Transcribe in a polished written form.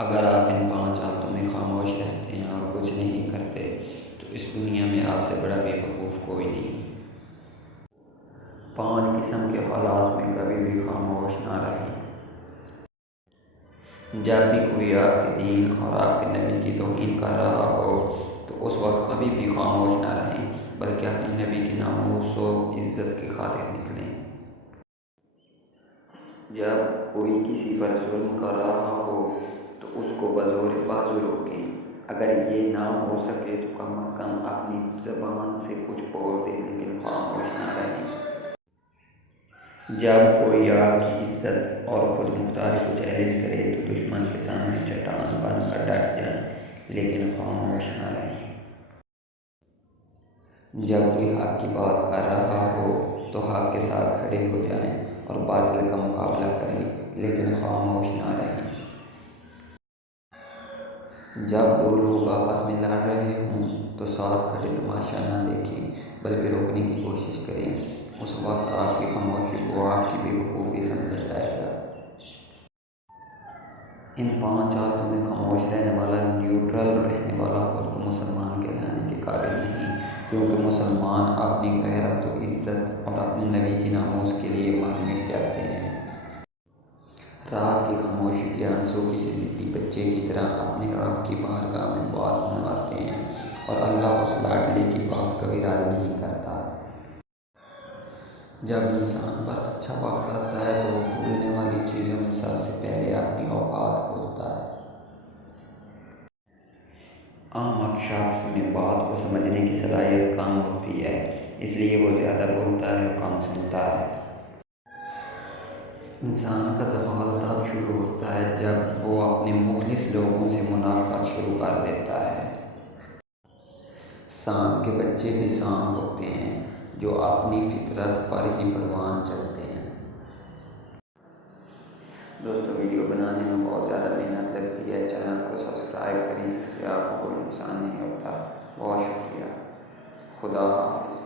اگر آپ ان 5 حالتوں میں خاموش رہتے ہیں اور کچھ نہیں کرتے تو اس دنیا میں آپ سے بڑا بے وقوف کوئی نہیں۔ 5 قسم کے حالات میں کبھی بھی خاموش نہ رہیں۔ جب بھی کوئی آپ کے دین اور آپ کے نبی کی توہین کر رہا ہو تو اس وقت کبھی بھی خاموش نہ رہیں، بلکہ اپنے نبی کی ناموس و عزت کی خاطر نکلیں۔ جب کوئی کسی پر ظلم کر رہا ہو تو اس کو بزور بازو روکیں۔ اگر یہ نہ ہو سکے تو کم از کم اپنی زبان سے کچھ بول دیں، لیکن خاموش نہ رہیں۔ جب کوئی آپ کی عزت اور خود مختاری کو چیلنج کرے تو دشمن کے سامنے چٹان بن کر ڈٹ جائیں، لیکن خاموش نہ رہیں۔ جب کوئی حق کی بات کر رہا ہو تو حق کے ساتھ کھڑے ہو جائیں اور باطل کا مقابلہ کریں، لیکن خاموش نہ رہیں۔ جب 2 لوگ آپس میں لڑ رہے ہوں تو ساتھ کھڑے تماشا نہ دیکھیں، بلکہ روکنے کی کوشش کریں۔ اس وقت آپ کی خاموشی کو آپ کی بے وقوفی سمجھا جائے گا۔ ان 5 حالتوں میں خاموش رہنے والا، نیوٹرل رہنے والا خود کو مسلمان کہلانے کے قابل نہیں، کیونکہ مسلمان اپنی غیرت و عزت اور اپنے نبی کی ناموس کے لیے مر مٹ جاتے ہیں۔ رات کی خاموشی کے آنسو کسی ضدی بچے کی طرح اپنے رب کی بارگاہ میں بات منواتے ہیں، اور اللہ اس لاڈلے کی بات کبھی رد نہیں کرتا۔ جب انسان پر اچھا وقت آتا ہے تو وہ بھولنے والی چیزوں میں سب سے پہلے اپنی اوقات بھولتا ہے۔ احمق شخص میں بات کو سمجھنے کی صلاحیت کم ہوتی ہے، اس لیے وہ زیادہ بولتا ہے اور کم سنتا ہے۔ انسان کا زوال تب شروع ہوتا ہے جب وہ اپنے مخلص لوگوں سے منافقت شروع کر دیتا ہے۔ سانپ کے بچے بھی سانپ ہوتے ہیں جو اپنی فطرت پر ہی پروان چلتے ہیں۔ دوستو، ویڈیو بنانے میں بہت زیادہ محنت لگتی ہے، چینل کو سبسکرائب کریں، اس سے آپ کو کوئی نقصان نہیں ہوتا۔ بہت شکریہ۔ خدا حافظ۔